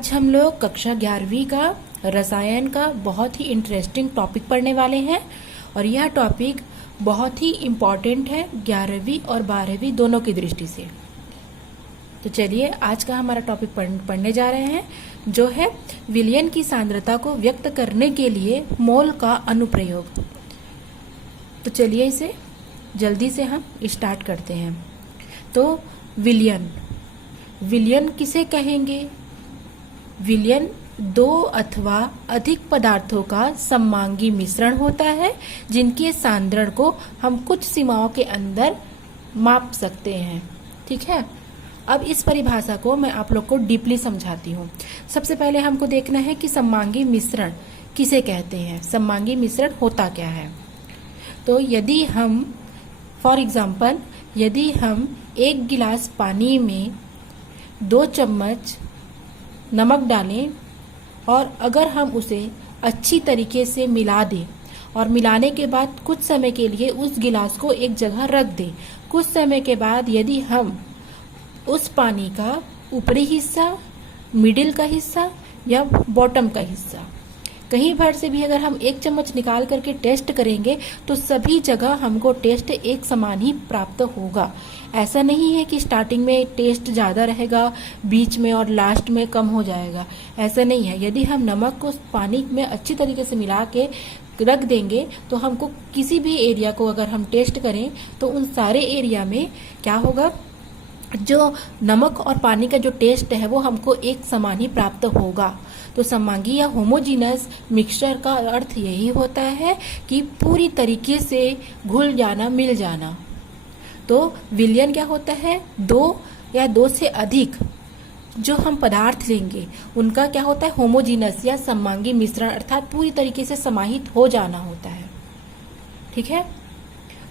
आज हम लोग कक्षा 11वीं का रसायन का बहुत ही इंटरेस्टिंग टॉपिक पढ़ने वाले हैं और यह टॉपिक बहुत ही इम्पॉर्टेंट है 11वीं और 12वीं दोनों की दृष्टि से। तो चलिए आज का हमारा टॉपिक पढ़ने जा रहे हैं जो है विलयन की सांद्रता को व्यक्त करने के लिए मोल का अनुप्रयोग। तो चलिए इसे जल्दी से हम स्टार्ट करते हैं। तो विलयन किसे कहेंगे? विलयन दो अथवा अधिक पदार्थों का सममांगी मिश्रण होता है जिनके सांद्रण को हम कुछ सीमाओं के अंदर माप सकते हैं। ठीक है, अब इस परिभाषा को मैं आप लोग को डीपली समझाती हूँ। सबसे पहले हमको देखना है कि सममांगी मिश्रण किसे कहते हैं, सममांगी मिश्रण होता क्या है। तो यदि हम फॉर एग्जाम्पल यदि हम एक गिलास पानी में 2 चम्मच नमक डालें और अगर हम उसे अच्छी तरीके से मिला दें और मिलाने के बाद कुछ समय के लिए उस गिलास को एक जगह रख दें, कुछ समय के बाद यदि हम उस पानी का ऊपरी हिस्सा, मिडिल का हिस्सा या बॉटम का हिस्सा कहीं भर से भी अगर हम 1 चम्मच निकाल करके टेस्ट करेंगे तो सभी जगह हमको टेस्ट एक समान ही प्राप्त होगा। ऐसा नहीं है कि स्टार्टिंग में टेस्ट ज़्यादा रहेगा, बीच में और लास्ट में कम हो जाएगा, ऐसा नहीं है। यदि हम नमक को पानी में अच्छी तरीके से मिला के रख देंगे तो हमको किसी भी एरिया को अगर हम टेस्ट करें तो उन सारे एरिया में क्या होगा, जो नमक और पानी का जो टेस्ट है वो हमको एक समान ही प्राप्त होगा। तो सममांगी या होमोजीनस मिक्सचर का अर्थ यही होता है कि पूरी तरीके से घुल जाना, मिल जाना। तो विलयन क्या होता है, 2 या 2 से अधिक जो हम पदार्थ लेंगे उनका क्या होता है, होमोजीनस या सममांगी मिश्रण अर्थात पूरी तरीके से समाहित हो जाना होता है। ठीक है,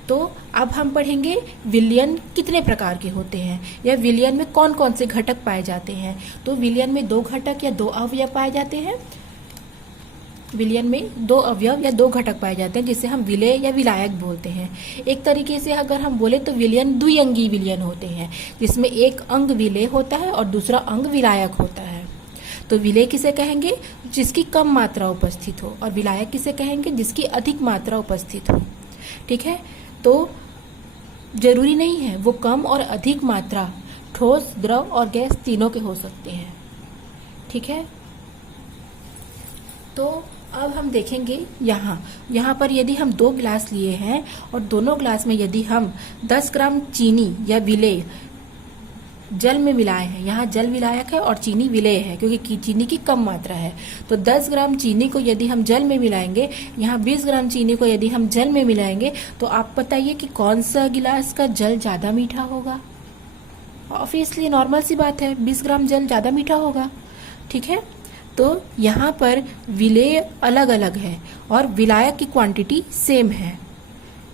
तो अब हम पढ़ेंगे विलयन कितने प्रकार के होते हैं या विलयन में कौन कौन से घटक पाए जाते हैं। तो विलयन में 2 घटक या 2 अवयव पाए जाते हैं। विलयन में 2 अवयव या 2 घटक पाए जाते हैं जिसे हम विलेय या विलायक बोलते हैं। एक तरीके से अगर हम बोले तो विलयन द्विअंगी विलयन होते हैं जिसमें एक अंग विलेय होता है और दूसरा अंग विलायक होता है। तो विलेय किसे कहेंगे, जिसकी कम मात्रा उपस्थित हो, और विलायक किसे कहेंगे, जिसकी अधिक मात्रा उपस्थित हो। ठीक है, तो जरूरी नहीं है वो कम और अधिक मात्रा ठोस, द्रव और गैस तीनों के हो सकते हैं। ठीक है, तो अब हम देखेंगे यहाँ पर यदि हम 2 गिलास लिए हैं और दोनों गिलास में यदि हम 10 ग्राम चीनी या विलेय जल में मिलाए हैं, यहाँ जल विलायक है और चीनी विलेय है क्योंकि चीनी की कम मात्रा है। तो 10 ग्राम चीनी को यदि हम जल में मिलाएंगे, यहाँ 20 ग्राम चीनी को यदि हम जल में मिलाएंगे तो आप बताइए कि कौन सा गिलास का जल ज़्यादा मीठा होगा। ऑब्वियसली नॉर्मल सी बात है, 20 ग्राम जल ज़्यादा मीठा होगा। ठीक है, तो यहाँ पर विलेय अलग अलग है और विलायक की क्वांटिटी सेम है।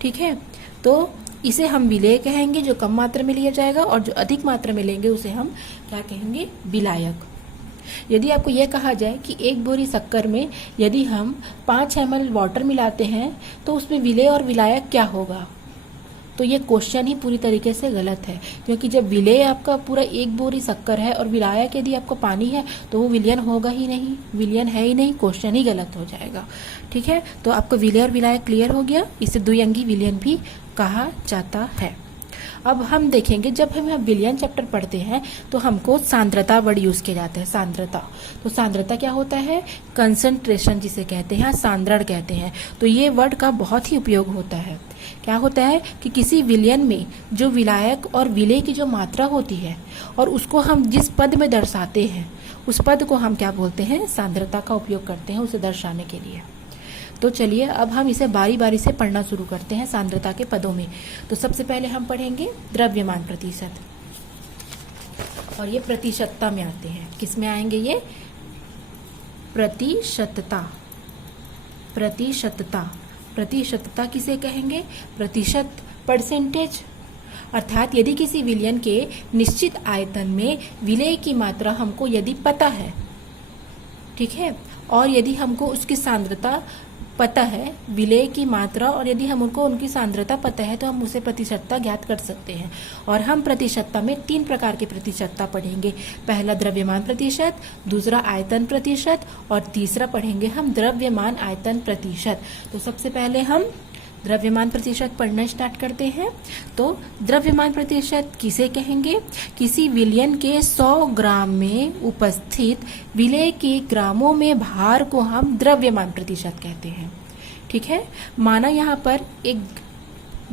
ठीक है, तो इसे हम विलेय कहेंगे जो कम मात्रा में लिया जाएगा और जो अधिक मात्रा में लेंगे उसे हम क्या कहेंगे, विलायक। यदि आपको यह कहा जाए कि 1 बोरी शक्कर में यदि हम 5 ml वाटर मिलाते हैं तो उसमें विलेय और विलायक क्या होगा, तो ये क्वेश्चन ही पूरी तरीके से गलत है क्योंकि जब विलेय आपका पूरा 1 बोरी शक्कर है और विलायक यदि आपका पानी है तो वो विलयन होगा ही नहीं, विलयन है ही नहीं, क्वेश्चन ही गलत हो जाएगा। ठीक है, तो आपको विलेय और विलायक क्लियर हो गया। इसे द्विअंगी विलयन भी कहा जाता है। अब हम देखेंगे जब हम विलयन चैप्टर पढ़ते हैं तो हमको सांद्रता वर्ड यूज किया जाता है। सांद्रता, तो सांद्रता क्या होता है, कंसंट्रेशन जिसे कहते हैं, सांद्रण कहते हैं। तो ये वर्ड का बहुत ही उपयोग होता है। क्या होता है कि किसी विलयन में जो विलायक और विलेय की जो मात्रा होती है और उसको हम जिस पद में दर्शाते हैं उस पद को हम क्या बोलते हैं, सांद्रता का उपयोग करते हैं उसे दर्शाने के लिए। तो चलिए अब हम इसे बारी बारी से पढ़ना शुरू करते हैं सांद्रता के पदों में। तो सबसे पहले हम पढ़ेंगे द्रव्यमान प्रतिशत, और ये प्रतिशतता में आते हैं। किस में आएंगे ये, प्रतिशतता। प्रतिशतता, प्रतिशतता किसे कहेंगे, प्रतिशत, परसेंटेज। अर्थात यदि किसी विलयन के निश्चित आयतन में विलेय की मात्रा हमको यदि पता है, ठीक है, और यदि हमको उसकी सांद्रता पता है विलेय की मात्रा और यदि हम उनको उनकी सांद्रता पता है तो हम उसे प्रतिशतता ज्ञात कर सकते हैं। और हम प्रतिशतता में 3 प्रकार की प्रतिशतता पढ़ेंगे। पहला द्रव्यमान प्रतिशत, दूसरा आयतन प्रतिशत और तीसरा पढ़ेंगे हम द्रव्यमान आयतन प्रतिशत। तो सबसे पहले हम द्रव्यमान प्रतिशत पढ़ना स्टार्ट करते हैं। तो द्रव्यमान प्रतिशत किसे कहेंगे? किसी विलयन के 100 ग्राम में उपस्थित विलेय के ग्रामों में भार को हम द्रव्यमान प्रतिशत कहते हैं। ठीक है, माना यहाँ पर एक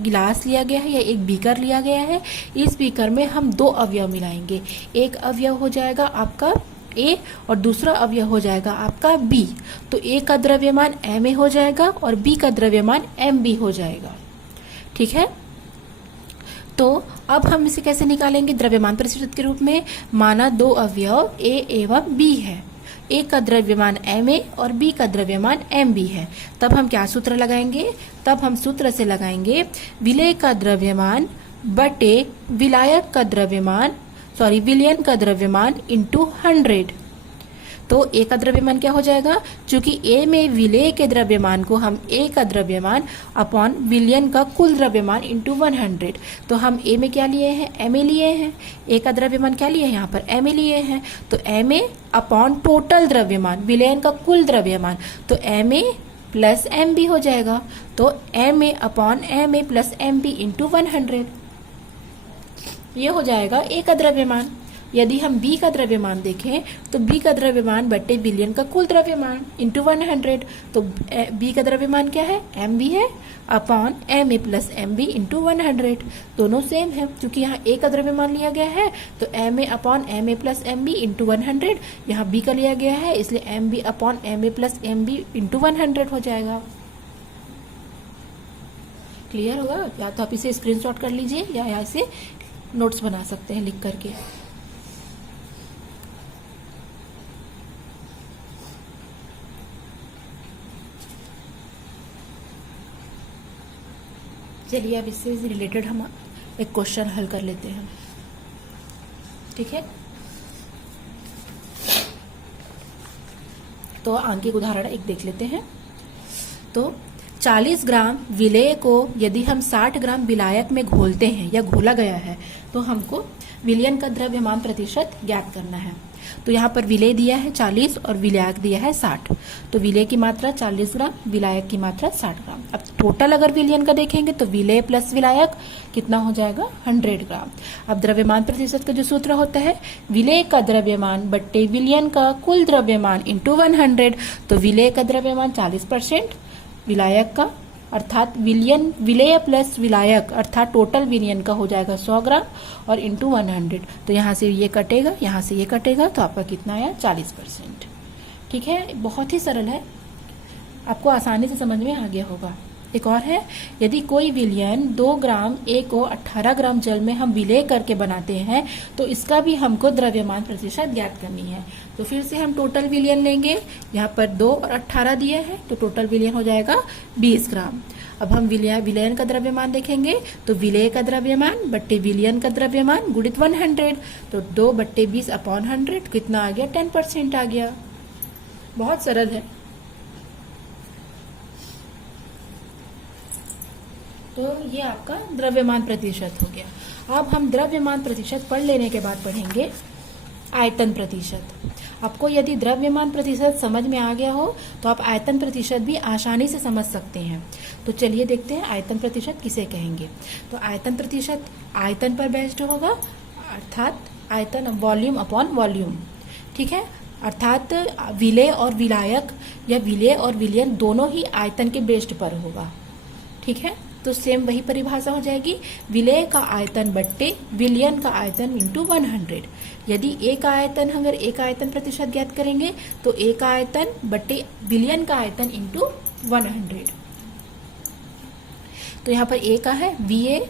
गिलास लिया गया है या एक बीकर लिया गया है। इस बीकर में हम 2 अवयव मिलाएंगे। एक अवयव हो जाएगा आपका A और दूसरा अवयव हो जाएगा आपका B। तो A का द्रव्यमान Ma हो जाएगा और B का द्रव्यमान Mb हो जाएगा। ठीक है, तो अब हम इसे कैसे निकालेंगे? द्रव्यमान प्रतिशत के रूप में। माना 2 अवयव A एवं B है। A का द्रव्यमान Ma और B का द्रव्यमान Mb है। तब हम क्या सूत्र लगाएंगे? तब हम सूत्र से लगाएंगे विलेय का द्रव्यमान बटे विलायक का द्रव्यमान विलयन का द्रव्यमान इंटू 100। तो A का द्रव्यमान क्या हो जाएगा? चूंकि A में विलेय के द्रव्यमान को हम A का द्रव्यमान अपॉन विलयन का कुल द्रव्यमान इंटू 100। तो हम A में क्या लिए हैं? Ma लिए हैं। A का द्रव्यमान क्या लिए हैं? यहाँ पर Ma लिए हैं। तो Ma अपॉन टोटल द्रव्यमान, विलयन का कुल द्रव्यमान, तो Ma प्लस Mb हो जाएगा। तो Ma upon Ma plus Mb into 100, ये हो जाएगा A का द्रव्यमान। यदि हम B का द्रव्यमान देखें तो B का द्रव्यमान बट्टे विलयन का कुल द्रव्यमान इंटू 100। तो B का द्रव्यमान क्या है? Mb है upon Ma plus Mb into 100। दोनों सेम है। क्योंकि यहाँ A का द्रव्यमान लिया गया है तो Ma upon Ma plus Mb into 100। यहाँ B का लिया गया है इसलिए Mb upon Ma plus Mb into 100 हो जाएगा। क्लियर होगा? या तो आप इसे स्क्रीनशॉट कर लीजिए या यहाँ से नोट्स बना सकते हैं लिख करके। चलिए अब इससे रिलेटेड हम एक क्वेश्चन हल कर लेते हैं। ठीक है, तो आंकिक उदाहरण एक देख लेते हैं। तो 40 ग्राम विलेय को यदि हम 60 ग्राम विलायक में घोलते हैं या घोला गया है तो हमको विलयन का द्रव्यमान प्रतिशत ज्ञात करना है। तो यहाँ पर विलेय दिया है 40 और विलायक दिया है 60। तो विलेय की मात्रा 40 ग्राम, विलायक की मात्रा 60 ग्राम। अब टोटल अगर विलयन का देखेंगे तो विलेय प्लस विलायक कितना हो जाएगा? 100 ग्राम। अब द्रव्यमान प्रतिशत का जो सूत्र होता है विलेय का द्रव्यमान बट्टे विलयन का कुल द्रव्यमान इंटू 100। तो विलेय का द्रव्यमान 40%, विलायक का अर्थात विलेय प्लस विलायक अर्थात टोटल विलयन का हो जाएगा 100 ग्राम और इंटू 100। तो यहाँ से ये कटेगा, यहाँ से ये कटेगा, तो आपका कितना आया? 40%। ठीक है, बहुत ही सरल है, आपको आसानी से समझ में आ गया होगा। एक और है, यदि कोई विलयन 2 ग्राम A को 18 ग्राम जल में हम विलेय करके बनाते हैं तो इसका भी हमको द्रव्यमान प्रतिशत ज्ञात करनी है। तो फिर से हम टोटल विलयन लेंगे। यहाँ पर 2 और 18 दिए हैं तो टोटल विलयन हो जाएगा 20 ग्राम। अब हम विलयन का द्रव्यमान देखेंगे तो विलेय का द्रव्यमान बट्टे विलयन का द्रव्यमान गुणित 100। तो 2 बट्टे 20 अपॉन 100 कितना आ गया? 10% आ गया। बहुत सरल है। तो ये आपका द्रव्यमान प्रतिशत हो गया। अब हम द्रव्यमान प्रतिशत पढ़ लेने के बाद पढ़ेंगे आयतन प्रतिशत। आपको यदि द्रव्यमान प्रतिशत समझ में आ गया हो तो आप आयतन प्रतिशत भी आसानी से समझ सकते हैं। तो चलिए देखते हैं आयतन प्रतिशत किसे कहेंगे। तो आयतन प्रतिशत आयतन पर बेस्ड होगा, अर्थात आयतन वॉल्यूम अपॉन वॉल्यूम। ठीक है, अर्थात विलेय और विलायक या विलेय और विलयन दोनों ही आयतन के बेस्ड पर होगा। ठीक है, तो सेम वही परिभाषा हो जाएगी, विलेय का आयतन बट्टे विलयन का आयतन इंटू 100। यदि A का आयतन, अगर A का आयतन प्रतिशत ज्ञात करेंगे तो A का आयतन बट्टे विलयन का आयतन इंटू 100। तो यहाँ पर A का है VA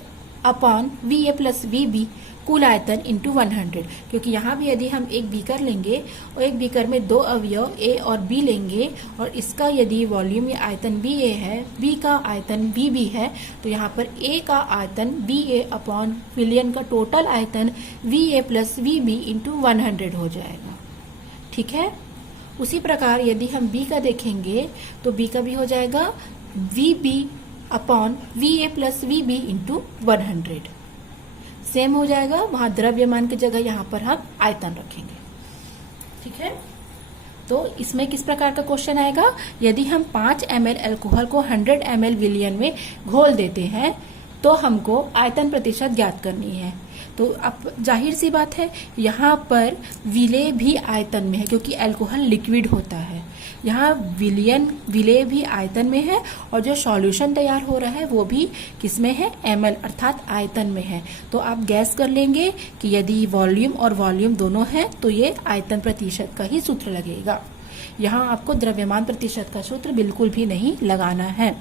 upon VA plus VB कुल आयतन इंटू 100। क्योंकि यहाँ भी यदि हम एक बीकर लेंगे और एक बीकर में 2 अवयव A और B लेंगे और इसका यदि वॉल्यूम या आयतन BA है, B का आयतन VB है, तो यहाँ पर A का आयतन BA अपॉन विलयन का टोटल आयतन VA प्लस VB इंटू 100 हो जाएगा। ठीक है, उसी प्रकार यदि हम बी का देखेंगे तो बी का भी हो जाएगा VB upon VA plus VB into 100। Same हो जाएगा, वहां द्रव्यमान की जगह यहाँ पर हम आयतन रखेंगे। ठीक है, तो इसमें किस प्रकार का क्वेश्चन आएगा, यदि हम 5 ml अल्कोहल को 100 ml विलयन में घोल देते हैं तो हमको आयतन प्रतिशत ज्ञात करनी है। तो अब जाहिर सी बात है यहाँ पर विलेय भी आयतन में है, क्योंकि अल्कोहल लिक्विड होता है। यहाँ विलेय भी आयतन में है और जो सॉल्यूशन तैयार हो रहा है वो भी किसमें है, ml अर्थात आयतन में है। तो आप गैस कर लेंगे कि यदि वॉल्यूम और वॉल्यूम दोनों है तो ये आयतन प्रतिशत का ही सूत्र लगेगा। यहाँ आपको द्रव्यमान प्रतिशत का सूत्र बिल्कुल भी नहीं लगाना है।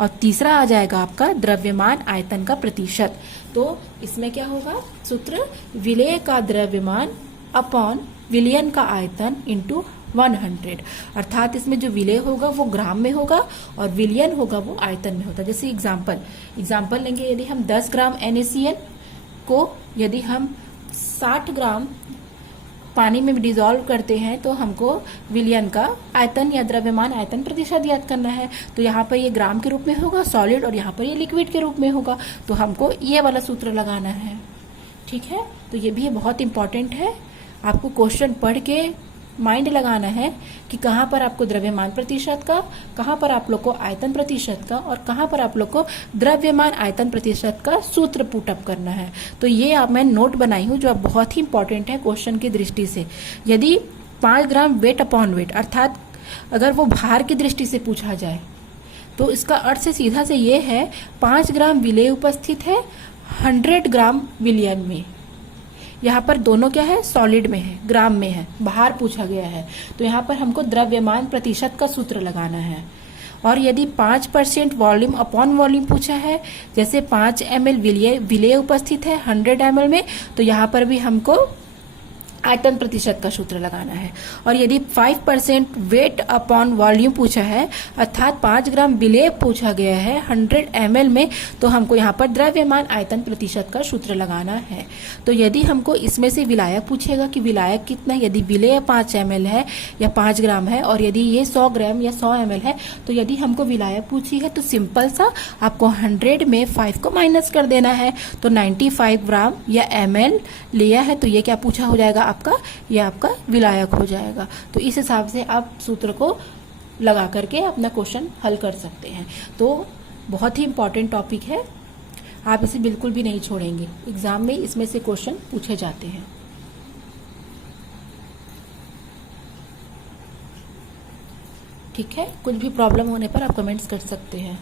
और तीसरा आ जाएगा आपका द्रव्यमान आयतन का प्रतिशत। तो इसमें क्या होगा, सूत्र विलेय का द्रव्यमान अपॉन विलयन का आयतन इंटू 100, अर्थात इसमें जो विलेय होगा वो ग्राम में होगा और विलयन होगा वो आयतन में होता है। जैसे एग्जाम्पल लेंगे, यदि हम 10 ग्राम NaCl को यदि हम 60 ग्राम पानी में डिजोल्व करते हैं तो हमको विलयन का आयतन या द्रव्यमान आयतन प्रतिशत याद करना है। तो यहाँ पर ये ग्राम के रूप में होगा सॉलिड और यहाँ पर ये लिक्विड के रूप में होगा, तो हमको ये वाला सूत्र लगाना है। ठीक है, तो ये भी बहुत इंपॉर्टेंट है, आपको क्वेश्चन पढ़ के माइंड लगाना है कि कहाँ पर आपको द्रव्यमान प्रतिशत का, कहाँ पर आप लोग को आयतन प्रतिशत का और कहाँ पर आप लोग को द्रव्यमान आयतन प्रतिशत का सूत्र पुटअप करना है। तो ये आप मैं नोट बनाई हूँ जो अब बहुत ही इंपॉर्टेंट है क्वेश्चन की दृष्टि से। यदि 5 ग्राम वेट अपॉन वेट अर्थात अगर वो भार की दृष्टि से पूछा जाए तो इसका अर्थ से सीधा से ये है 5 ग्राम विलेय उपस्थित है 100 ग्राम विलयन में। यहाँ पर दोनों क्या है, सॉलिड में है, ग्राम में है, बाहर पूछा गया है। तो यहाँ पर हमको द्रव्यमान प्रतिशत का सूत्र लगाना है। और यदि 5% वॉल्यूम अपॉन वॉल्यूम पूछा है, जैसे 5 ml विलेय उपस्थित है 100 ml में, तो यहाँ पर भी हमको आयतन प्रतिशत का सूत्र लगाना है। और यदि 5% वेट अपॉन वॉल्यूम पूछा है अर्थात 5 ग्राम विलेय पूछा गया है 100 ml में, तो हमको यहाँ पर द्रव्यमान आयतन प्रतिशत का सूत्र लगाना है। तो यदि हमको इसमें से विलायक पूछेगा कि विलायक कितना है, यदि विलेय 5 ml है या 5 ग्राम है और यदि ये 100 ग्राम या 100 ml है, तो यदि हमको विलायक पूछी है तो सिंपल सा आपको 100 में 5 को माइनस कर देना है। तो 95 ग्राम या ml लिया है तो ये क्या पूछा हो जाएगा आपका, ये आपका विलायक हो जाएगा। तो इस हिसाब से आप सूत्र को लगा करके अपना क्वेश्चन हल कर सकते हैं। तो बहुत ही इंपॉर्टेंट टॉपिक है, आप इसे बिल्कुल भी नहीं छोड़ेंगे, एग्जाम में इसमें से क्वेश्चन पूछे जाते हैं। ठीक है, कुछ भी प्रॉब्लम होने पर आप कमेंट्स कर सकते हैं।